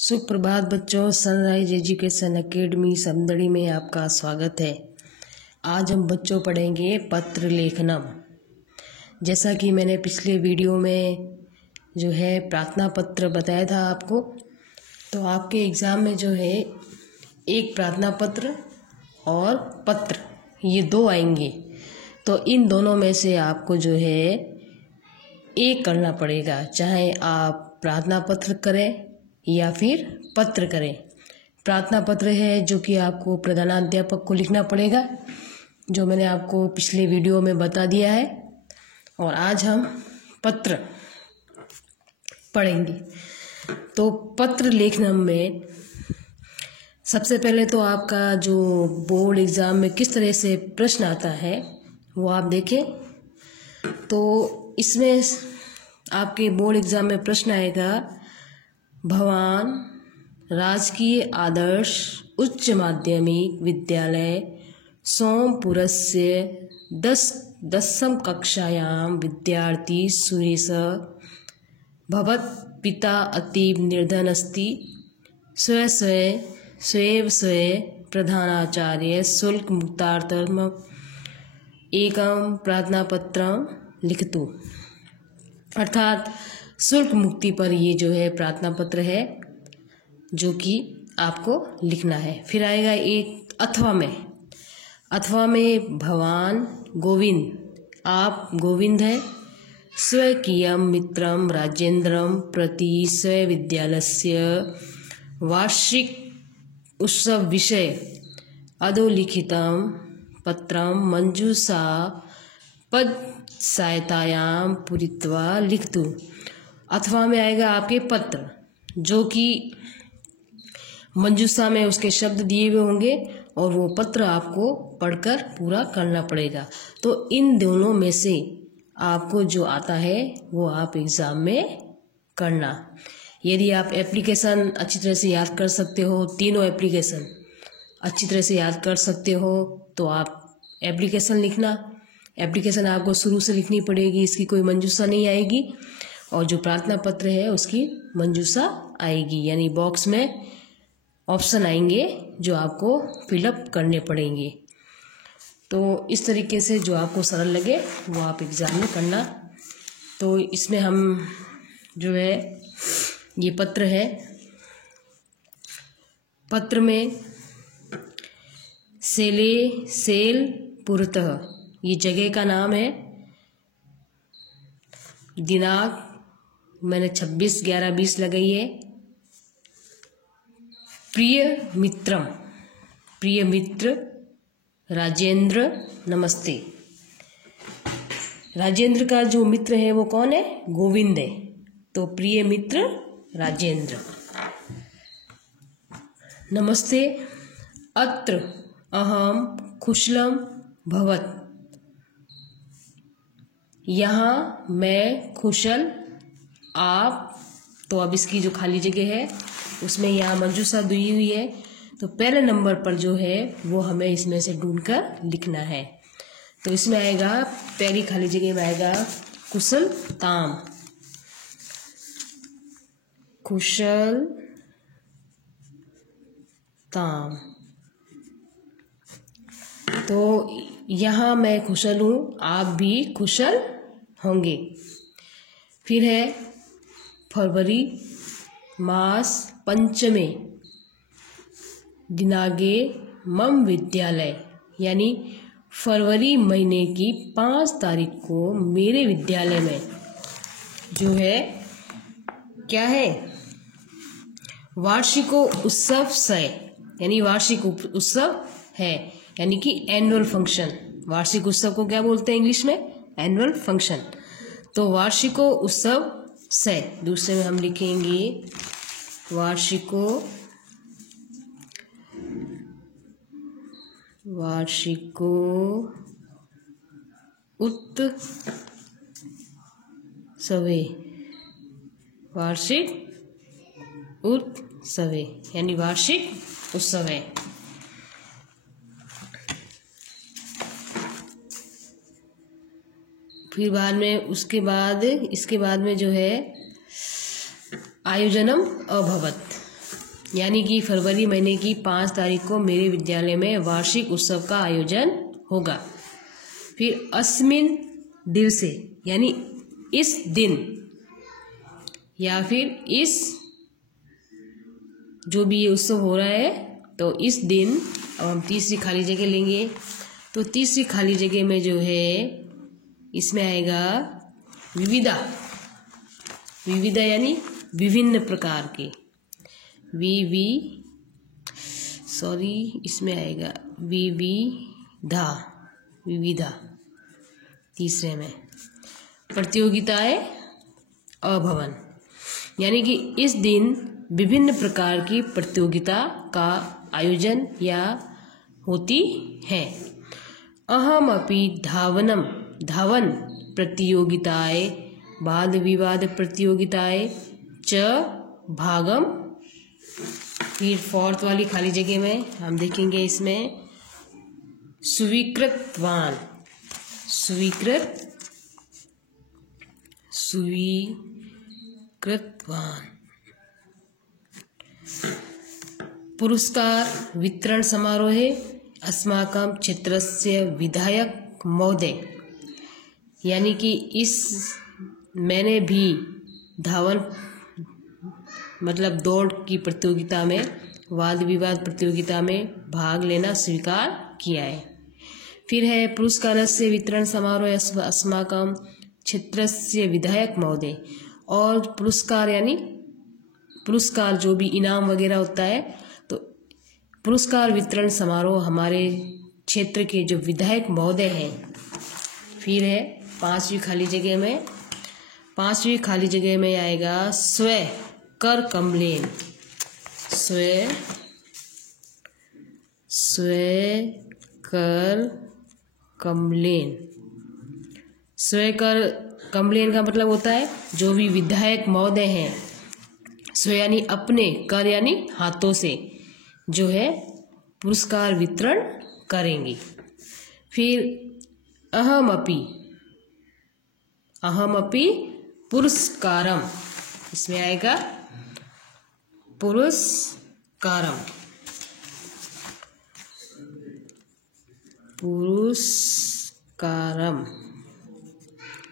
सुप्रभात बच्चों, sunrise education academy Samdari में आपका स्वागत है। आज हम बच्चों पढ़ेंगे पत्र लेखनम। जैसा कि मैंने पिछले वीडियो में जो है प्रार्थना पत्र बताया था आपको, तो आपके एग्ज़ाम में जो है एक प्रार्थना पत्र और पत्र ये दो आएंगे। तो इन दोनों में से आपको जो है एक करना पड़ेगा, चाहे आप प्रार्थना पत्र करें या फिर पत्र करें। प्रार्थना पत्र है जो कि आपको प्रधानाध्यापक को लिखना पड़ेगा, जो मैंने आपको पिछले वीडियो में बता दिया है। और आज हम पत्र पढ़ेंगे। तो पत्र लेखन में सबसे पहले तो आपका जो बोर्ड एग्ज़ाम में किस तरह से प्रश्न आता है वो आप देखें। तो इसमें आपके बोर्ड एग्ज़ाम में प्रश्न आएगा, भवान राजकीय आदर्श उच्च माध्यमिक विद्यालय सोमपुरस्य दशम कक्षायां विद्यार्थी सुरेश भवत् पिता अतीव निर्धन अस्ति, स्वयं प्रधानाचार्य शुल्क मुक्तार्थम एकम प्रार्थना पत्रं लिखतु। अर्थात शुल्क मुक्ति पर ये जो है प्रार्थना पत्र है जो कि आपको लिखना है। फिर आएगा एक अथवा में भवान गोविंद, आप गोविंद है, स्वकीयं मित्रं राजेन्द्रं प्रति स्वविद्यालयस्य वार्षिक उत्सव विषय अधोलिखितं पत्रं मंजूषा पद सहायतायां पूरित्वा लिखतु। अथवा में आएगा आपके पत्र, जो कि मंजूषा में उसके शब्द दिए हुए होंगे और वो पत्र आपको पढ़कर पूरा करना पड़ेगा। तो इन दोनों में से आपको जो आता है वो आप एग्ज़ाम में करना। यदि आप एप्लीकेशन अच्छी तरह से याद कर सकते हो, तीनों एप्लीकेशन अच्छी तरह से याद कर सकते हो, तो आप एप्लीकेशन लिखना। एप्लीकेशन आपको शुरू से लिखनी पड़ेगी, इसकी कोई मंजूषा नहीं आएगी। और जो प्रार्थना पत्र है उसकी मंजूषा आएगी, यानी बॉक्स में ऑप्शन आएंगे जो आपको फिलअप करने पड़ेंगे। तो इस तरीके से जो आपको सरल लगे वो आप एग्ज़ाम में करना। तो इसमें हम जो है ये पत्र है, पत्र में सेलपुरतः ये जगह का नाम है। दिनांक मैंने 26/11/20 लगाई है। प्रिय मित्र राजेंद्र नमस्ते। राजेंद्र का जो मित्र है वो कौन है? गोविंद है। तो प्रिय मित्र राजेंद्र नमस्ते। अत्र अहम कुशलम भवत्, यहाँ मैं कुशल आप। तो अब इसकी जो खाली जगह है उसमें यहाँ मंजूषा दी हुई है, तो पहले नंबर पर जो है वो हमें इसमें से ढूंढकर लिखना है। तो इसमें आएगा, पहली खाली जगह में आएगा कुशल ताम। तो यहाँ मैं कुशल हूँ, आप भी कुशल होंगे। फिर है फरवरी मास पंचमे दिनांके मम विद्यालय, यानी फरवरी महीने की 5 तारीख को मेरे विद्यालय में जो है क्या है, वार्षिको उत्सव है, यानी वार्षिक उत्सव है, यानी कि एनुअल फंक्शन। वार्षिक उत्सव को क्या बोलते हैं इंग्लिश में? Annual function. तो वार्षिको उत्सव से दूसरे में हम लिखेंगे वार्षिको उत्सवे, वार्षिक उत्सवे यानी वार्षिक उत्सव है। फिर बाद में इसके बाद में जो है आयोजनम अभवत, यानी कि फरवरी महीने की 5 तारीख को मेरे विद्यालय में वार्षिक उत्सव का आयोजन होगा। फिर अस्मिन दिवसे यानी इस दिन, या फिर इस जो भी ये उत्सव हो रहा है तो इस दिन। अब हम तीसरी खाली जगह लेंगे, तो तीसरी खाली जगह में जो है इसमें आएगा विविधा। विविधा यानी विभिन्न प्रकार के, इसमें आएगा विविधा। विविधा तीसरे में। प्रतियोगिताएं अभवन, यानी कि इस दिन विभिन्न प्रकार की प्रतियोगिता का आयोजन या होती है। अहमपि धावनम, धावन प्रतियोगिताएं, वाद विवाद प्रतियोगिताएं च भागम। फिर फोर्थ वाली खाली जगह में हम देखेंगे इसमें स्वीकृतवान। स्वीकृतवान। पुरस्कार वितरण समारोहे अस्माकं क्षेत्रस्य विधायक महोदय, यानी कि इस मैंने भी धावन मतलब दौड़ की प्रतियोगिता में, वाद विवाद प्रतियोगिता में भाग लेना स्वीकार किया है। फिर है पुरस्कारस्य वितरण समारोह अस्माकं क्षेत्रस्य विधायक महोदय। और पुरस्कार यानी पुरस्कार जो भी इनाम वगैरह होता है, तो पुरस्कार वितरण समारोह हमारे क्षेत्र के जो विधायक महोदय हैं। फिर है पांचवी खाली जगह में, पांचवी खाली जगह में आएगा स्वयं कर कम्प्लेन। स्वयं कर कम्प्लेन। स्वयं कर कम्प्लेन का मतलब होता है जो भी विधायक महोदय हैं, स्वयं यानी अपने, कर यानी हाथों से जो है पुरस्कार वितरण करेंगे। फिर अहमपि पुरस्कारम, इसमें आएगा पुरस्कारम।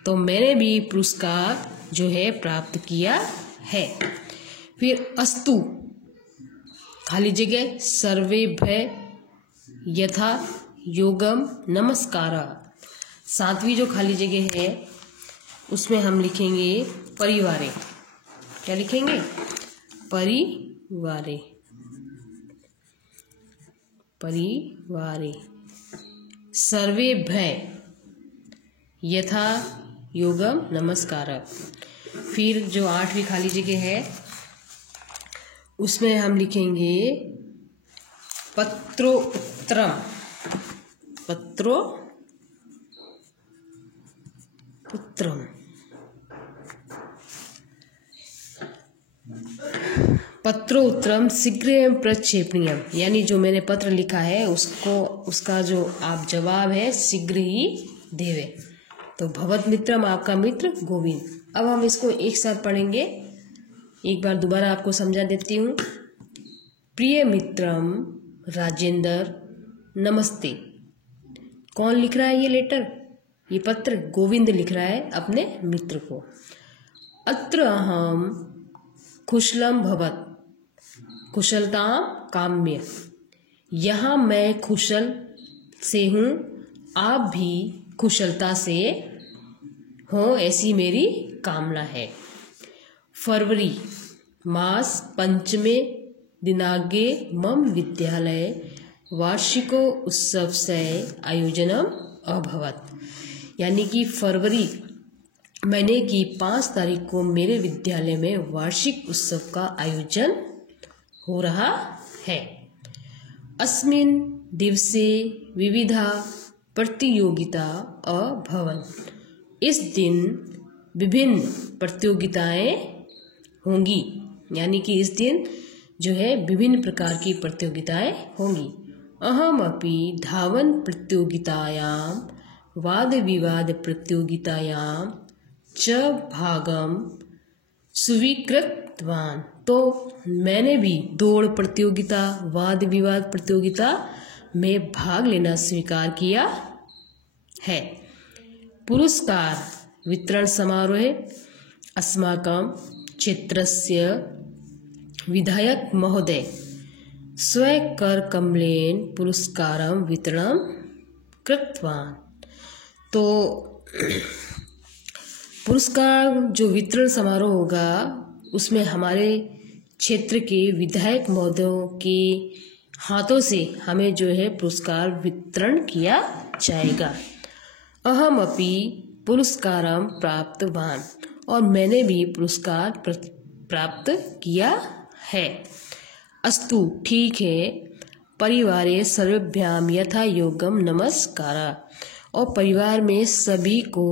तो मैंने भी पुरस्कार जो है प्राप्त किया है। फिर अस्तु खाली जगह सर्वेभ्य यथा योगम नमस्कार। सातवीं जो खाली जगह है उसमें हम लिखेंगे परिवारे। क्या लिखेंगे? परिवारे। सर्वेभ्य यथा योगम नमस्कार। फिर जो आठवीं खाली जगह है उसमें हम लिखेंगे पत्रोत्तरम। पत्रोत्तरम शीघ्र प्रक्षेपणीयम, यानी जो मैंने पत्र लिखा है उसका जो आप जवाब है शीघ्र ही देवे। तो भवत मित्रम, आपका मित्र गोविंद। अब हम इसको एक साथ पढ़ेंगे। एक बार दोबारा आपको समझा देती हूँ। प्रिय मित्रम राजेंद्र, नमस्ते। कौन लिख रहा है ये लेटर, ये पत्र? गोविंद लिख रहा है अपने मित्र को। अत्र अहम कुशलम भवत कुशलता काम्य, यहाँ मैं कुशल से हूँ, आप भी कुशलता से हो, ऐसी मेरी कामना है। फरवरी मास पंचमे दिनांके मम विद्यालय वार्षिको उत्सवस्य आयोजनम अभवत, यानी कि फरवरी महीने की 5 तारीख को मेरे विद्यालय में वार्षिक उत्सव का आयोजन हो रहा है। अस्मिन् दिवसे विविधा प्रतियोगिता अभवन, इस दिन विभिन्न प्रतियोगिताएं होंगी, यानी कि इस दिन जो है विभिन्न प्रकार की प्रतियोगिताएं होंगी। अहमपि धावन प्रतियोगितायां वाद विवाद प्रतियोगितायां च भागम स्वीकृतवान। तो मैंने भी दौड़ प्रतियोगिता, वाद विवाद प्रतियोगिता में भाग लेना स्वीकार किया है। पुरस्कार वितरण समारोहे अस्माकं क्षेत्रस्य विधायक महोदय स्वकरकमलेन पुरस्कारं वितरणं कृतवान्। तो पुरस्कार जो वितरण समारोह होगा उसमें हमारे क्षेत्र के विधायक महोदयों के हाथों से हमें जो है पुरस्कार वितरण किया जाएगा। अहम अपि पुरस्कारं प्राप्तवान्, और मैंने भी पुरस्कार प्राप्त किया है। अस्तु, ठीक है। परिवारे सर्वेभ्यां यथा योग्यं नमस्कारः, और परिवार में सभी को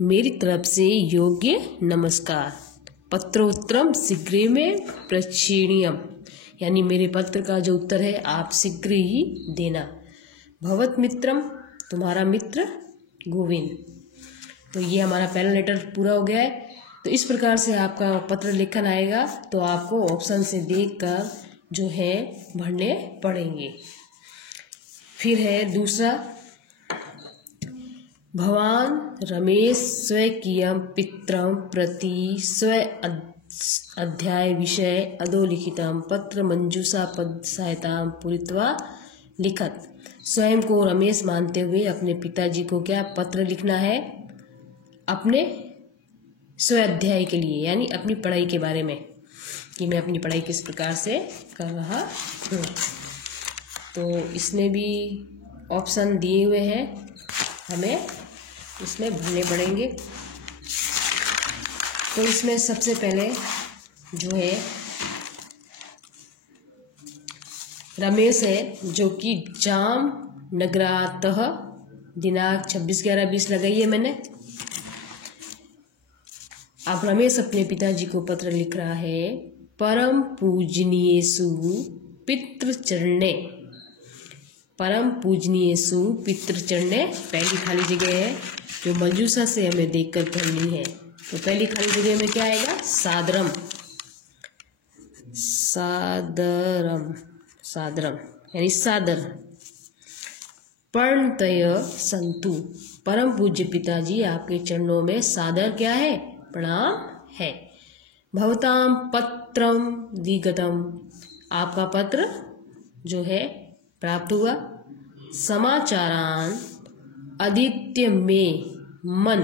मेरी तरफ से योग्य नमस्कार। पत्रोत्तरम शीघ्रमेव प्रक्षेपणीयम्, यानी मेरे पत्र का जो उत्तर है आप शीघ्र ही देना। भवत मित्रम, तुम्हारा मित्र गोविंद। तो ये हमारा पहला लेटर पूरा हो गया है। तो इस प्रकार से आपका पत्र लेखन आएगा, तो आपको ऑप्शन से देखकर जो है भरने पड़ेंगे। फिर है दूसरा, भवान रमेश स्वकीयं पित्रं प्रति स्व अध्याय विषय अधोलिखितं पत्र मंजूषा पद सहायतां पूरित्वा लिखत। स्वयं को रमेश मानते हुए अपने पिताजी को क्या पत्र लिखना है, अपने स्व अध्याय के लिए, यानी अपनी पढ़ाई के बारे में कि मैं अपनी पढ़ाई किस प्रकार से कर रहा हूँ। तो इसमें भी ऑप्शन दिए हुए हैं, हमें इसमें भरने पड़ेंगे। तो इसमें सबसे पहले जो है रमेश है, जो कि जाम नगरातः दिनांक 26/11/20 लगाई है मैंने। अब रमेश अपने पिताजी को पत्र लिख रहा है। परम पूजनीयेषु पितृचरणे, परम पूजनीयेषु पितृचरणे पहली खाली जगह है जो मंजूषा से हमें देखकर भरनी है। तो पहली खाली जगह में क्या आएगा, सादरम, सादरम, सादरम यानी सादर। प्रणतय संतु, परम पूज्य पिताजी आपके चरणों में सादर क्या है, प्रणाम है। भवतां पत्रम दिगतम, आपका पत्र जो है प्राप्त हुआ। समाचारान आदित्य में मन,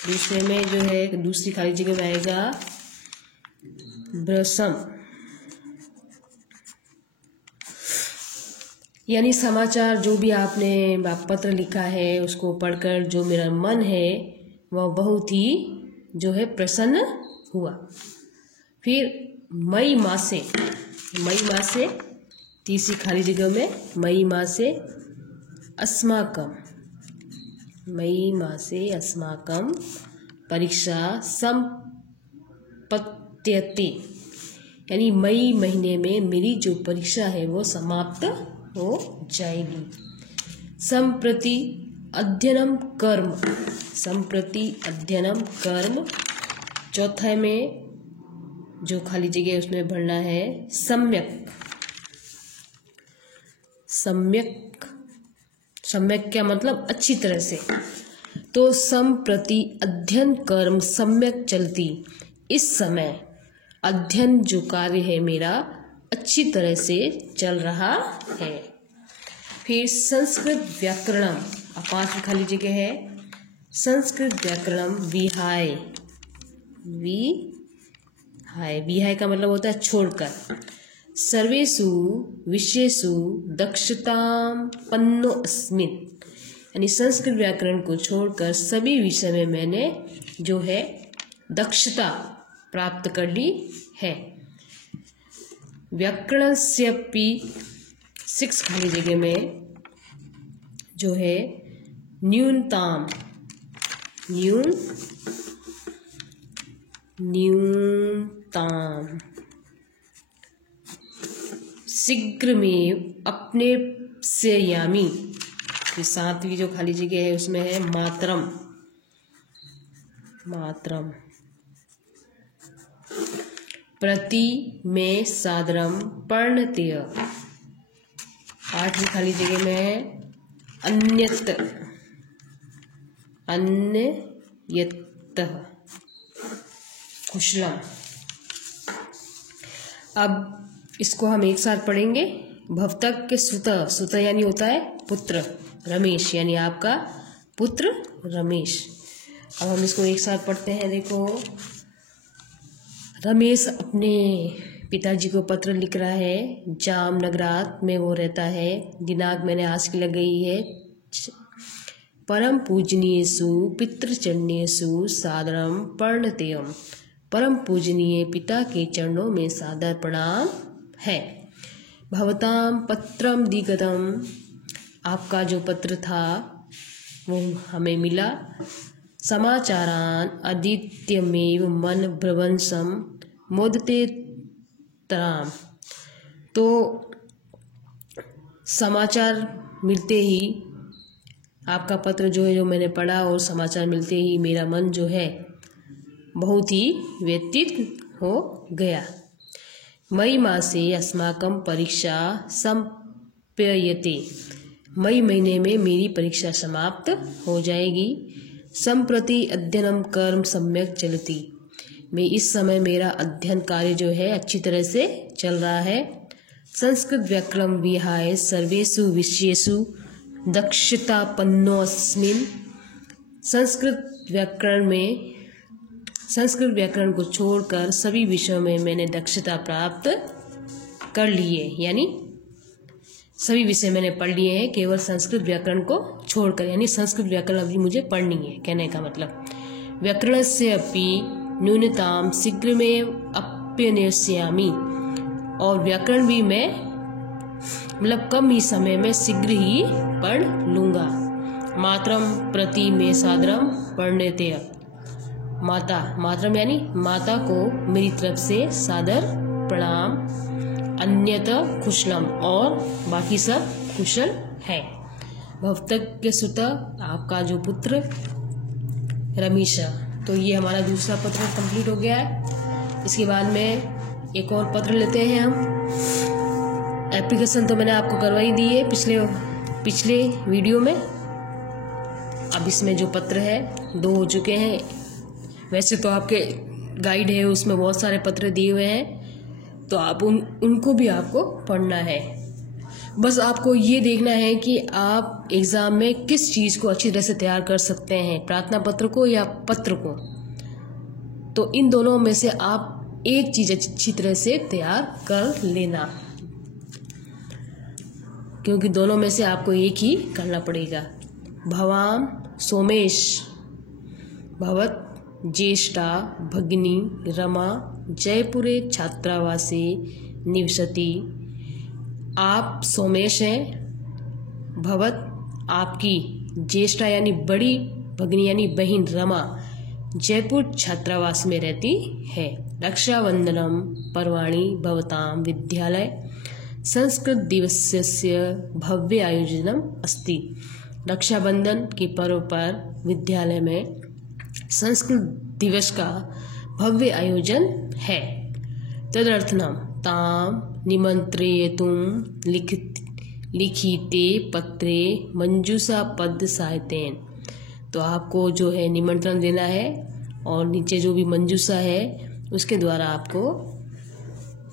दूसरे में जो है दूसरी खाली जगह में आएगा ब्रसम, यानी समाचार जो भी आपने पत्र लिखा है उसको पढ़कर जो मेरा मन है वह बहुत ही जो है प्रसन्न हुआ। फिर मई मासे, मई मासे तीसरी खाली जगह में मई मासे अस्माकं, मई मासे अस्माकं परीक्षा संपत्यते, यानी मई महीने में मेरी जो परीक्षा है वो समाप्त हो जाएगी। संप्रति अध्ययनम कर्म, संप्रति अध्ययनम कर्म चौथा में जो खाली जगह है उसमें भरना है सम्यक, सम्यक, सम्यक क्या मतलब अच्छी तरह से। तो संप्रति अध्ययन कर्म सम्यक चलती, इस समय अध्ययन जो कार्य है मेरा अच्छी तरह से चल रहा है। फिर संस्कृत व्याकरणम, अब पांचवी खाली जगह है संस्कृत व्याकरणम विहाय, विहाय, विहाय का मतलब होता है छोड़कर। सर्वेषु विषयेषु दक्षताम्पन्नो अस्मि, यानी संस्कृत व्याकरण को छोड़कर सभी विषय में मैंने जो है दक्षता प्राप्त कर ली है। व्याकरणस्यपि 6 खाली जगह में जो है न्यूनताम, न्यूनताम शीघ्र में अपने से यामी। फिर 7वीं जो खाली जगह है उसमें है मातरम, मातरम प्रति में सादरम पर्णतेय। 8वीं खाली जगह में है अन्यत, अन्यतः कुशलम। अब इसको हम एक साथ पढ़ेंगे। भवतक के सुत यानी होता है पुत्र, रमेश यानी आपका पुत्र रमेश। अब हम इसको एक साथ पढ़ते हैं। देखो, रमेश अपने पिताजी को पत्र लिख रहा है। जामनगरात में वो रहता है। दिनांक मैंने आज की लगाई है। परम पूजनीयेषु पितृचरणेषु सादरम पर्णतेयम। परम पूजनीय पिता के चरणों में सादर प्रणाम है। भवताम पत्रम दिगतम। आपका जो पत्र था वो हमें मिला। समाचारान अदित्यमेव मन भ्रवंशम मोदते तराम। तो समाचार मिलते ही, आपका पत्र जो है जो मैंने पढ़ा और समाचार मिलते ही मेरा मन जो है बहुत ही व्यतीत हो गया। मई मासे अस्माकं परीक्षा संप्ययते। मई महीने में मेरी परीक्षा समाप्त हो जाएगी। संप्रति अध्ययनम कर्म सम्यक चलति। मैं इस समय मेरा अध्ययन कार्य जो है अच्छी तरह से चल रहा है। संस्कृत व्याकरण विहाय सर्वेषु विषयेषु दक्षतापन्नोऽस्मिन्। संस्कृत व्याकरण को छोड़कर सभी विषयों में मैंने दक्षता प्राप्त कर ली है। यानी सभी विषय मैंने पढ़ लिए हैं, केवल संस्कृत व्याकरण को छोड़कर। यानी संस्कृत व्याकरण अभी मुझे पढ़नी है, कहने का मतलब। व्याकरणस्य अपि न्यूनताम शीघ्रमेव अप्यनेष्यामि। और व्याकरण भी मैं मतलब कम ही समय में शीघ्र ही पढ़ लूँगा। मातरम प्रति में सादरम पर्णतेय। मातरम यानी माता को मेरी तरफ से सादर प्रणाम। अन्यत कुशलम, और बाकी सब कुशल है। भवतक के सुत, आपका जो पुत्र रमेशा। तो ये हमारा दूसरा पत्र कंप्लीट हो गया है। इसके बाद में एक और पत्र लेते हैं हम। एप्लीकेशन तो मैंने आपको करवाई दी है पिछले वीडियो में। अब इसमें जो पत्र है 2 हो चुके हैं। वैसे तो आपके गाइड है उसमें बहुत सारे पत्र दिए हुए हैं, तो आप उनको भी आपको पढ़ना है। बस आपको ये देखना है कि आप एग्ज़ाम में किस चीज़ को अच्छी तरह से तैयार कर सकते हैं, प्रार्थना पत्र को या पत्र को। तो इन दोनों में से आप एक चीज़ अच्छी तरह से तैयार कर लेना, क्योंकि दोनों में से आपको एक ही करना पड़ेगा। भवाम सोमेश भवत ज्येष्ठा भगिनी रमा जयपुरे छात्रावासे निवसति। आप सोमेश हैं। भवत आपकी, ज्येष्ठा यानी बड़ी, भगिनी यानी बहन रमा जयपुर छात्रावास में रहती है। रक्षाबंधनम पर्वाणि भवतां विद्यालय संस्कृत दिवसस्य भव्य आयोजनम अस्ति। रक्षाबंधन के पर्व पर विद्यालय में संस्कृत दिवस का भव्य आयोजन है। तदर्थनम ताम निमंत्रेतुम लिखिते पत्रे मंजूषा पद साहित्येन। तो आपको जो है निमंत्रण देना है, और नीचे जो भी मंजूषा है उसके द्वारा आपको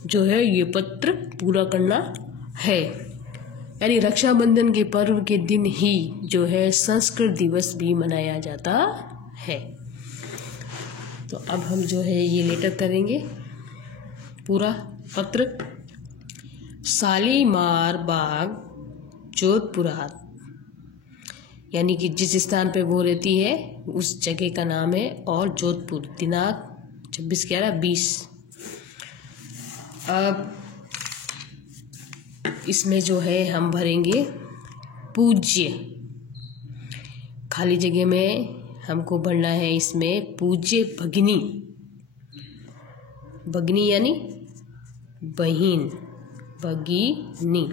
जो है ये पत्र पूरा करना है। यानी रक्षाबंधन के पर्व के दिन ही जो है संस्कृत दिवस भी मनाया जाता है। तो अब हम जो है ये लेटर करेंगे पूरा पत्र। शालीमार बाग जोधपुरात, यानी कि जिस स्थान पे वो रहती है उस जगह का नाम है, और जोधपुर। दिनांक 26/11/20। अब इसमें जो है हम भरेंगे पूज्य। खाली जगह में हमको भरना है इसमें पूज्य भगिनी। भगिनी यानी बहिन, भगिनी।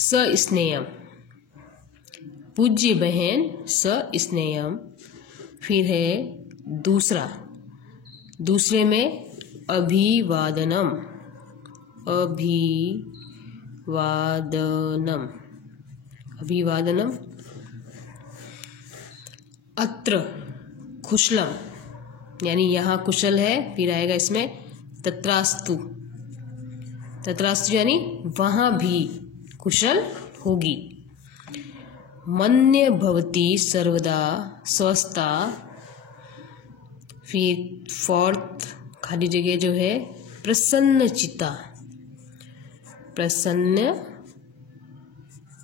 सस्नेयम, पूज्य बहन सस्नेयम। फिर है दूसरे में अभिवादनम, अभिवादनम, अभिवादनम। अत्र कुशलम, यानी यहाँ कुशल है, फिर आएगा इसमें तत्रास्तु, तत्रास्तु यानी वहाँ भी कुशल होगी। मन्य भवति सर्वदा स्वस्था, फिर फोर्थ खाली जगह जो है प्रसन्न चित्ता, प्रसन्न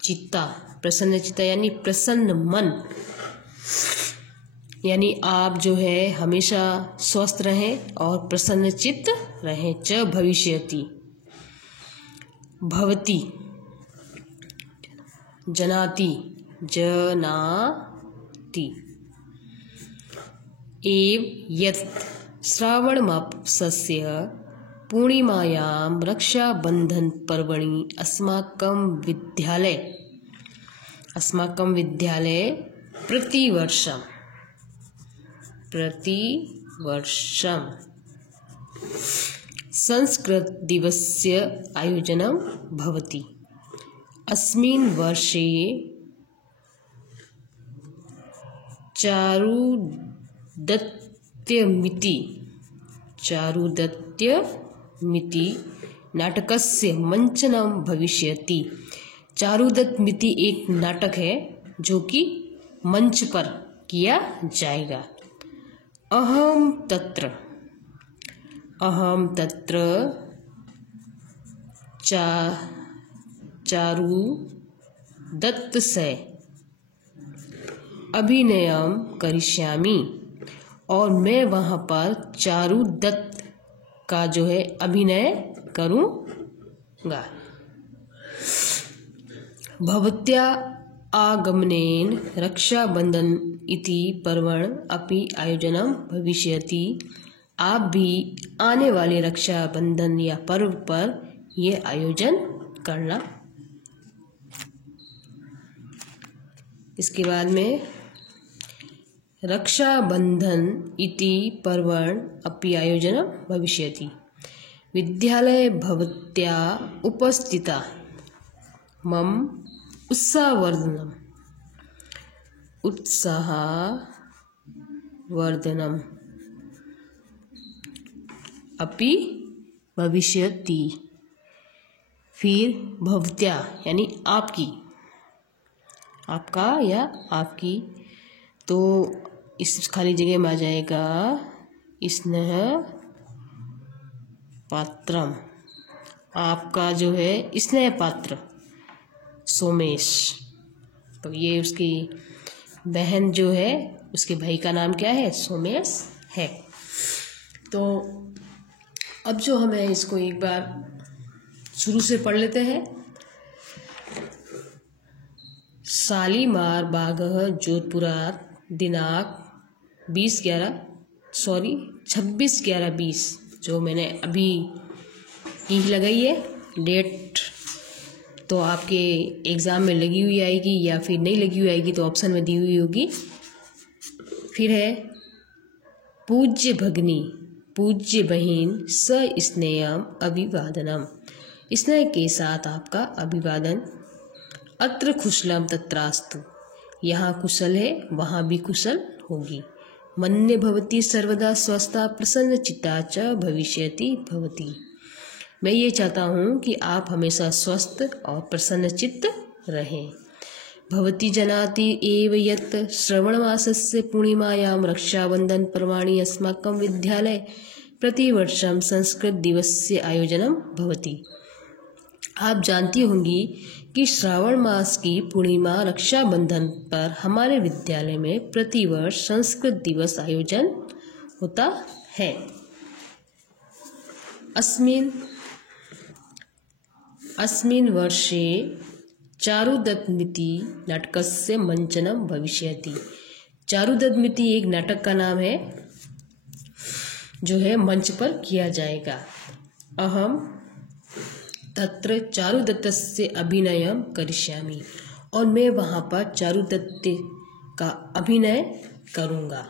चित्ता, प्रसन्न चित्ता यानी प्रसन्न मन, यानी आप जो है हमेशा स्वस्थ रहें और प्रसन्न चित्त रहें। च भविष्यति, भवति जनाति, जनाति। एव यत् श्रावण मासस्य पूर्णिमायां रक्षाबंधन पर्वणि अस्माकं विद्यालये प्रतिवर्षं संस्कृत दिवस्य आयोजनं भवति। अस्मिन् वर्षे चारुदत्तमिति नाटकस्य मंचनं भविष्यति। चारुदत्तमिति एक नाटक है जो कि मंच पर किया जाएगा। अहम तत्र चारुदत्त से अभिनयम करिष्यामि, और मैं वहाँ पर चारुदत्त का जो है अभिनय करूँगा। भवत्या आगमनेन रक्षाबंधन इति पर्वण अपि आयोजनम भविष्यति। आप भी आने वाले रक्षाबंधन या पर्व पर ये आयोजन करना। इसके बाद में रक्षाबंधन इति पर्वण अपि आयोजनम भविष्यति। विद्यालये भवत्या उपस्थिता मम उत्साहवर्धनम अपि भविष्यति। फिर भवत्या यानी आपकी, आपका या आपकी, तो इस खाली जगह में आ जाएगा स्नेह पात्रम, आपका जो है स्नेह पात्र सोमेश। तो ये उसकी बहन जो है उसके भाई का नाम क्या है, सोमेश है। तो अब जो हमें इसको एक बार शुरू से पढ़ लेते हैं। शालीमार बागः जोधपुरात दिनांक 26/11/20, जो मैंने अभी की लगाई है डेट, तो आपके एग्ज़ाम में लगी हुई आएगी या फिर नहीं लगी हुई आएगी तो ऑप्शन में दी हुई होगी। फिर है पूज्य भगिनी, पूज्य बहन, सस्नेहम अभिवादनम, स्नेह के साथ आपका अभिवादन। अत्र कुशलम तत्रास्तु, यहाँ कुशल है वहाँ भी कुशल होगी। मन्य भवति सर्वदा स्वस्था प्रसन्न चित्ता च भविष्यति भवति, मैं ये चाहता हूँ कि आप हमेशा स्वस्थ और प्रसन्न चित्त रहें। भवती जनाति एव यत् श्रवणमासस्य पूर्णिमायां रक्षाबंधन पर्वाणि अस्माकं विद्यालये प्रतिवर्षं संस्कृत दिवस्य आयोजनं भवति। आप जानती होंगी कि श्रावण मास की पूर्णिमा रक्षाबंधन पर हमारे विद्यालय में प्रतिवर्ष संस्कृत दिवस आयोजन होता है। अस्मिन् वर्षे चारुदत्तमिति नाटकस्य मंचनं भविष्यति। चारुदत्तमिति एक नाटक का नाम है जो है मंच पर किया जाएगा। अहम तत्र चारुदत्तस्य अभिनयं करिष्यामि, और मैं वहाँ पर चारुदत्त का अभिनय करूँगा।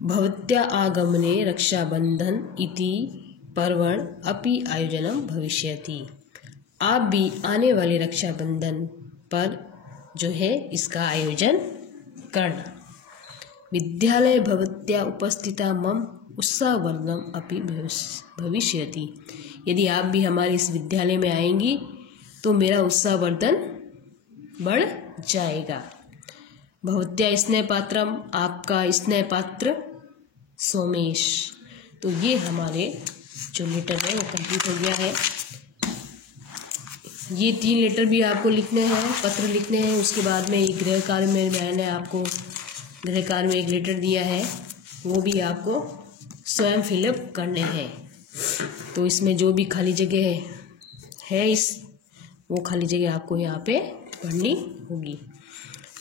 भवत्या आगमने रक्षाबंधन इति पर्वण अपि आयोजनम भविष्यति। आप भी आने वाले रक्षाबंधन पर जो है इसका आयोजन करना। विद्यालय भवत्या उपस्थिता मम उत्साहवर्धनम अपि भविष्यति। यदि आप भी हमारे इस विद्यालय में आएंगी तो मेरा उत्साहवर्धन बढ़ जाएगा। भवत्या स्नेह पात्रम, आपका स्नेह पात्र सोमेश। तो ये हमारे जो लेटर है वो कंप्लीट हो गया है। ये 3 लेटर भी आपको लिखने हैं, पत्र लिखने हैं। उसके बाद में एक गृह कार्य में मैंने आपको गृह कार्य में एक लेटर दिया है, वो भी आपको स्वयं फिलअप करने हैं। तो इसमें जो भी खाली जगह है वो खाली जगह आपको यहाँ पे भरनी होगी।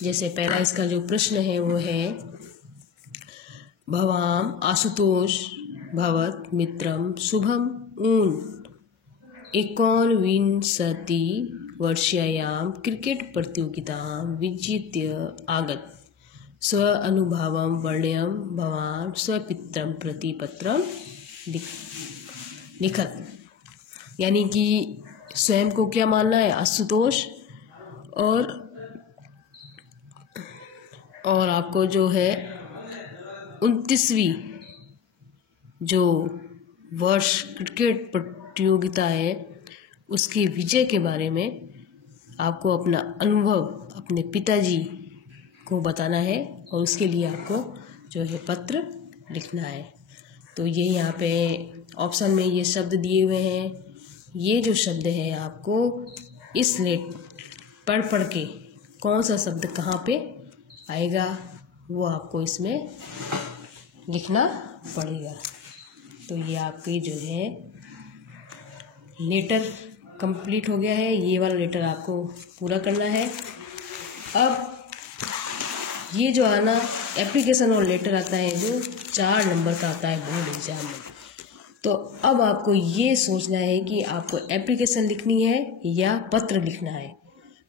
जैसे पहला इसका जो प्रश्न है वो है भवाम आशुतोष भवत मित्रम शुभम ऊन 19 वर्षायां क्रिकेट प्रतियोगितां विजित्य आगत स्व अनुभवं वर्ण्यं भवान् स्वपित्रं प्रति पत्रं लिखत। यानी कि स्वयं को क्या मानना है, आशुतोष, और आपको जो है 29वीं जो वर्ष क्रिकेट प्रतियोगिता है उसकी विजय के बारे में आपको अपना अनुभव अपने पिताजी को बताना है और उसके लिए आपको जो है पत्र लिखना है। तो ये यहाँ पे ऑप्शन में ये शब्द दिए हुए हैं। ये जो शब्द है आपको इस पढ़ के कौन सा शब्द कहाँ पे आएगा वो आपको इसमें लिखना पड़ेगा। तो ये आपकी जो है लेटर कंप्लीट हो गया है। ये वाला लेटर आपको पूरा करना है। अब ये जो आना एप्लीकेशन और लेटर आता है जो 4 नंबर का आता है बोर्ड एग्जाम में, तो अब आपको ये सोचना है कि आपको एप्लीकेशन लिखनी है या पत्र लिखना है।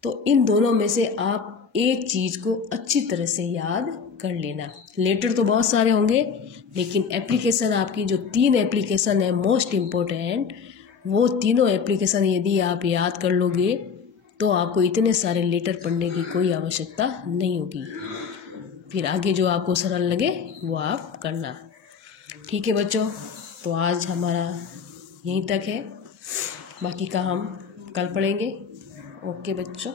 तो इन दोनों में से आप एक चीज़ को अच्छी तरह से याद कर लेना। लेटर तो बहुत सारे होंगे लेकिन एप्लीकेशन आपकी जो 3 एप्लीकेशन है मोस्ट इम्पोर्टेंट, वो तीनों एप्लीकेशन यदि आप याद कर लोगे तो आपको इतने सारे लेटर पढ़ने की कोई आवश्यकता नहीं होगी। फिर आगे जो आपको सरल लगे वो आप करना। ठीक है बच्चों, तो आज हमारा यहीं तक है, बाकी का हम कल पढ़ेंगे। ओके बच्चों।